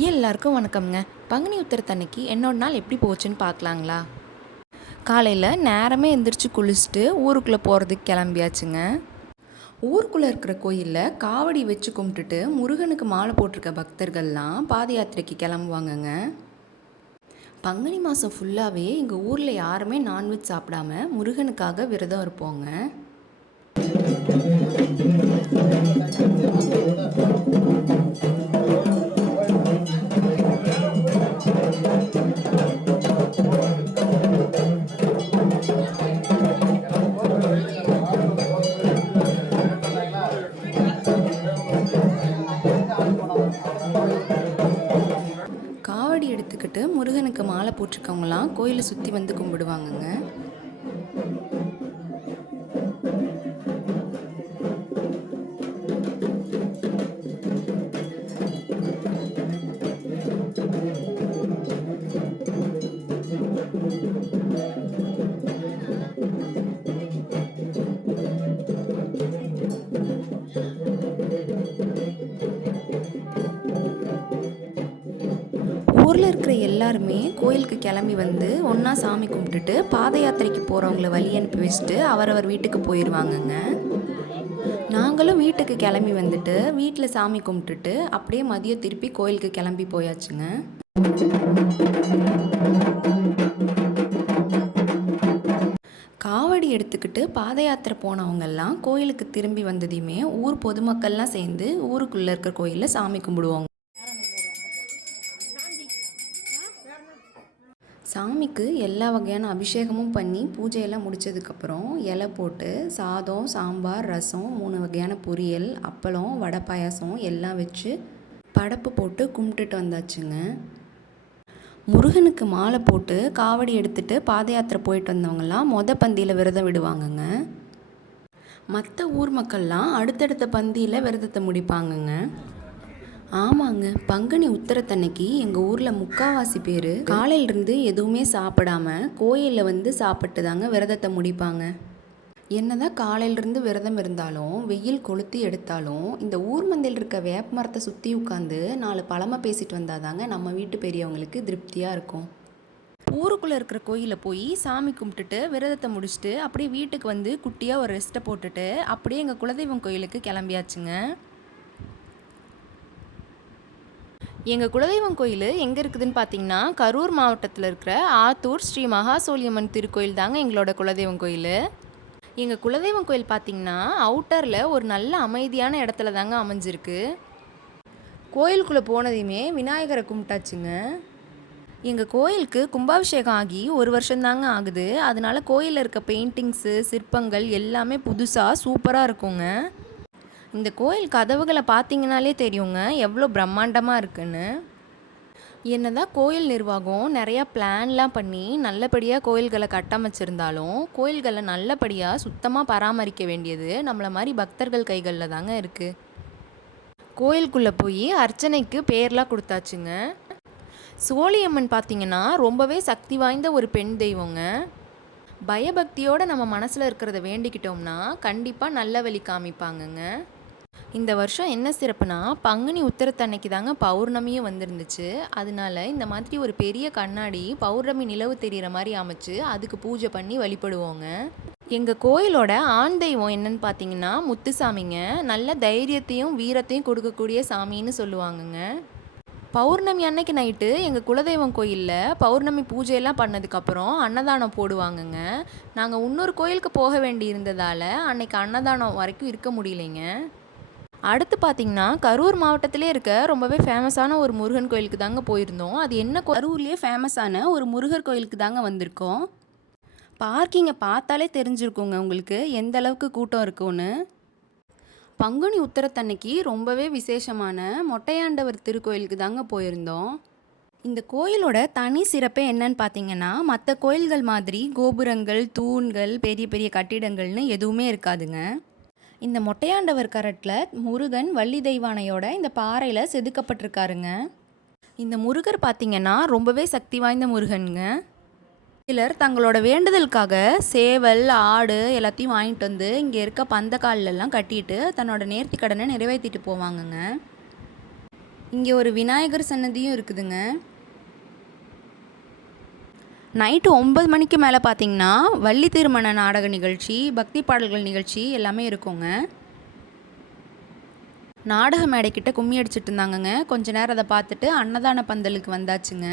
எல்லாருக்கும் வணக்கம்ங்க. பங்குனி உத்திரத்தன்னைக்கு என்னோட நாள் எப்படி போச்சுன்னு பார்க்கலாங்களா? காலையில் நேரமே எந்திரிச்சு குளிச்சுட்டு ஊருக்குள்ளே போகிறதுக்கு கிளம்பியாச்சுங்க. ஊருக்குள்ளே இருக்கிற கோயிலில் காவடி வச்சு கும்பிட்டுட்டு முருகனுக்கு மாலை போட்டிருக்க பக்தர்கள்லாம் பாத யாத்திரைக்கு கிளம்புவாங்கங்க. பங்குனி மாதம் ஃபுல்லாகவே எங்கள் ஊரில் யாருமே நான்வெஜ் சாப்பிடாம முருகனுக்காக விரதம் இருப்போங்க. காவடி எடுத்துக்கிட்டு முருகனுக்கு மாலை போட்டிருக்கவங்களாம் கோயிலை சுற்றி வந்து கும்பிடுவாங்கங்க. ஊரில் இருக்கிற எல்லாருமே கோயிலுக்கு கிளம்பி வந்து ஒன்றா சாமி கும்பிட்டுட்டு பாத யாத்திரைக்கு போகிறவங்கள வழி அனுப்பி வச்சுட்டு அவரவர் வீட்டுக்கு போயிடுவாங்கங்க. நாங்களும் வீட்டுக்கு கிளம்பி வந்துட்டு வீட்டில் சாமி கும்பிட்டுட்டு அப்படியே மதியம் திருப்பி கோயிலுக்கு கிளம்பி போயாச்சுங்க. காவடி எடுத்துக்கிட்டு பாத யாத்திரை போனவங்கெல்லாம் கோயிலுக்கு திரும்பி வந்ததையுமே ஊர் பொதுமக்கள்லாம் சேர்ந்து ஊருக்குள்ளே இருக்கிற கோயிலில் சாமி கும்பிடுவாங்க. சாமிக்கு எல்லா வகையான அபிஷேகமும் பண்ணி பூஜையெல்லாம் முடித்ததுக்கப்புறம் இலை போட்டு சாதம், சாம்பார், ரசம், 3 வகையான பொரியல், அப்பளம், வடை பாயாசம் எல்லாம் வச்சு படப்பு போட்டு கும்பிட்டுட்டு வந்தாச்சுங்க. முருகனுக்கு மாலை போட்டு காவடி எடுத்துகிட்டு பாத யாத்திரை போயிட்டு வந்தவங்கலாம் பந்தியில் விரதம் விடுவாங்கங்க. மற்ற ஊர் மக்கள்லாம் அடுத்தடுத்த பந்தியில் விரதத்தை முடிப்பாங்கங்க. ஆமாங்க, பங்குனி உத்திரத்தன்னைக்கு எங்கள் ஊரில் முக்கால்வாசி பேர் காலையிலேருந்து எதுவுமே சாப்பிடாம கோயிலில் வந்து சாப்பிட்டு தாங்க விரதத்தை முடிப்பாங்க. என்னதான் காலையிலேருந்து விரதம் இருந்தாலும் வெயில் கொளுத்தி எடுத்தாலும் இந்த ஊர் மந்தையில் இருக்க வேப்ப மரத்தை சுற்றி உட்காந்து 4 பழமை பேசிட்டு வந்தால் தாங்க நம்ம வீட்டு பெரியவங்களுக்கு திருப்தியாக இருக்கும். ஊருக்குள்ளே இருக்கிற கோயிலில் போய் சாமி கும்பிட்டுட்டு விரதத்தை முடிச்சுட்டு அப்படியே வீட்டுக்கு வந்து குட்டியாக ஒரு ரெஸ்ட்டை போட்டுட்டு அப்படியே எங்கள் குலதெய்வம் கோயிலுக்கு கிளம்பியாச்சுங்க. எங்கள் குலதெய்வம் கோயில் எங்கே இருக்குதுன்னு பார்த்தீங்கன்னா கரூர் மாவட்டத்தில் இருக்கிற ஆத்தூர் ஸ்ரீ மகாசோலியம்மன் திருக்கோயில் தாங்க எங்களோட குலதெய்வம் கோயில். எங்கள் குலதெய்வம் கோயில் பார்த்திங்கன்னா அவுட்டரில் ஒரு நல்ல அமைதியான இடத்துல தாங்க அமைஞ்சிருக்கு. கோயிலுக்குள்ளே போனதையுமே விநாயகரை கும்பிட்டாச்சுங்க. எங்கள் கோயிலுக்கு கும்பாபிஷேகம் ஆகி 1 வருஷம்தாங்க ஆகுது. அதனால கோயிலில் இருக்க பெயிண்டிங்ஸு, சிற்பங்கள் எல்லாமே புதுசாக சூப்பராக இருக்குங்க. இந்த கோயில் கதவுகளை பார்த்தீங்கனாலே தெரியுங்க எவ்வளோ பிரம்மாண்டமாக இருக்குன்னு. என்னதான் கோயில் நிர்வாகம் நிறையா பிளான்லாம் பண்ணி நல்லபடியாக கோயில்களை கட்டமைச்சிருந்தாலும் கோயில்களை நல்லபடியாக சுத்தமாக பராமரிக்க வேண்டியது நம்மளை மாதிரி பக்தர்கள் கைகளில் தாங்க இருக்குது. கோயிலுக்குள்ளே போய் அர்ச்சனைக்கு பேர்லாம் கொடுத்தாச்சுங்க. சோழியம்மன் பார்த்திங்கன்னா ரொம்பவே சக்தி வாய்ந்த ஒரு பெண் தெய்வங்க. பயபக்தியோடு நம்ம மனசில் இருக்கிறத வேண்டிக்கிட்டோம்னா கண்டிப்பாக நல்ல வழி காமிப்பாங்கங்க. இந்த வருஷம் என்ன சிறப்புனா பங்குனி உத்திரத்தன்னைக்கு தாங்க பௌர்ணமியும் வந்திருந்துச்சு. அதனால இந்த மாதிரி ஒரு பெரிய கண்ணாடி பௌர்ணமி நிலவு தெரிகிற மாதிரி அமைச்சு அதுக்கு பூஜை பண்ணி வழிபடுவோங்க. எங்கள் கோயிலோட ஆண் தெய்வம் என்னன்னு பார்த்தீங்கன்னா முத்துசாமிங்க. நல்ல தைரியத்தையும் வீரத்தையும் கொடுக்கக்கூடிய சாமின்னு சொல்லுவாங்கங்க. பௌர்ணமி அன்னைக்கு நைட்டு எங்கள் குலதெய்வம் கோயிலில் பௌர்ணமி பூஜையெல்லாம் பண்ணதுக்கப்புறம் அன்னதானம் போடுவாங்கங்க. நாங்கள் இன்னொரு கோயிலுக்கு போக வேண்டி இருந்ததால் அன்னைக்கு அன்னதானம் வரைக்கும் இருக்க முடியலைங்க. அடுத்து பார்த்திங்கன்னா கரூர் மாவட்டத்திலே இருக்க ரொம்பவே ஃபேமஸான ஒரு முருகன் கோயிலுக்கு தாங்க போயிருந்தோம். அது என்ன கரூர்லேயே ஃபேமஸான ஒரு முருகர் கோயிலுக்கு தாங்க வந்திருக்கோம். பார்க்கிங்கை பார்த்தாலே தெரிஞ்சிருக்குங்க உங்களுக்கு எந்த அளவுக்கு கூட்டம் இருக்குன்னு. பங்குனி உத்திரத்தன்னைக்கு ரொம்பவே விசேஷமான மொட்டையாண்டவர் திருக்கோயிலுக்கு தாங்க போயிருந்தோம். இந்த கோயிலோட தனி சிறப்பே என்னன்னு பார்த்தீங்கன்னா மற்ற கோயில்கள் மாதிரி கோபுரங்கள், தூண்கள், பெரிய பெரிய கட்டிடங்கள்னு எதுவுமே இருக்காதுங்க. இந்த மொட்டையாண்டவர் கரட்டில் முருகன் வள்ளி தெய்வானையோட இந்த பாறையில் செதுக்கப்பட்டிருக்காருங்க. இந்த முருகர் பார்த்திங்கன்னா ரொம்பவே சக்தி வாய்ந்த முருகனுங்க. சிலர் தங்களோட வேண்டுதலுக்காக சேவல், ஆடு எல்லாத்தையும் வாங்கிட்டு வந்து இங்கே இருக்க பந்தக்காலெல்லாம் கட்டிட்டு தன்னோட நேர்த்தி கடனை நிறைவேற்றிட்டு போவாங்கங்க. இங்கே ஒரு விநாயகர் சன்னதியும் இருக்குதுங்க. நைட்டு 9 மணிக்கு மேலே பார்த்தீங்கன்னா வள்ளி திருமண நாடக நிகழ்ச்சி, பக்தி பாடல்கள் நிகழ்ச்சி எல்லாமே இருக்குங்க. நாடக மேடைக்கிட்ட கும்மி அடிச்சிட்டு இருந்தாங்கங்க. கொஞ்ச நேரம் அதை பார்த்துட்டு அன்னதான பந்தலுக்கு வந்தாச்சுங்க.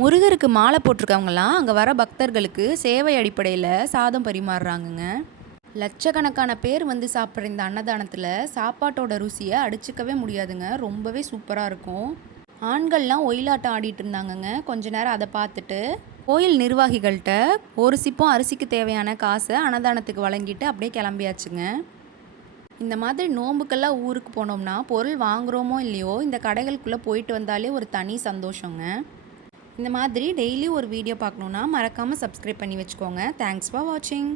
முருகருக்கு மாலை போட்டிருக்கவங்களாம் அங்கே வர பக்தர்களுக்கு சேவை அடிப்படையில் சாதம் பரிமாறுறாங்கங்க. லட்சக்கணக்கான பேர் வந்து சாப்பிட்ற இந்த அன்னதானத்தில் சாப்பாட்டோட ருசியை அடிச்சுக்கவே முடியாதுங்க. ரொம்பவே சூப்பராக இருக்கும். ஆண்கள்லாம் ஒயிலாட்டம் ஆடிட்டு இருந்தாங்கங்க. கொஞ்ச நேரம் அதை பார்த்துட்டு கோயில் நிர்வாகிகள்கிட்ட ஒரு சிப்பம் அரிசிக்கு தேவையான காசை அன்னதானத்துக்கு வழங்கிட்டு அப்படியே கிளம்பியாச்சுங்க. இந்த மாதிரி நோம்புக்கெல்லாம் ஊருக்கு போனோம்னா பொருள் வாங்குகிறோமோ இல்லையோ இந்த கடைகளுக்குள்ளே போயிட்டு வந்தாலே ஒரு தனி சந்தோஷங்க. இந்த மாதிரி டெய்லி ஒரு வீடியோ பார்க்கணுன்னா மறக்காமல் சப்ஸ்கிரைப் பண்ணி வச்சுக்கோங்க. தேங்க்ஸ் ஃபார் வாட்சிங்.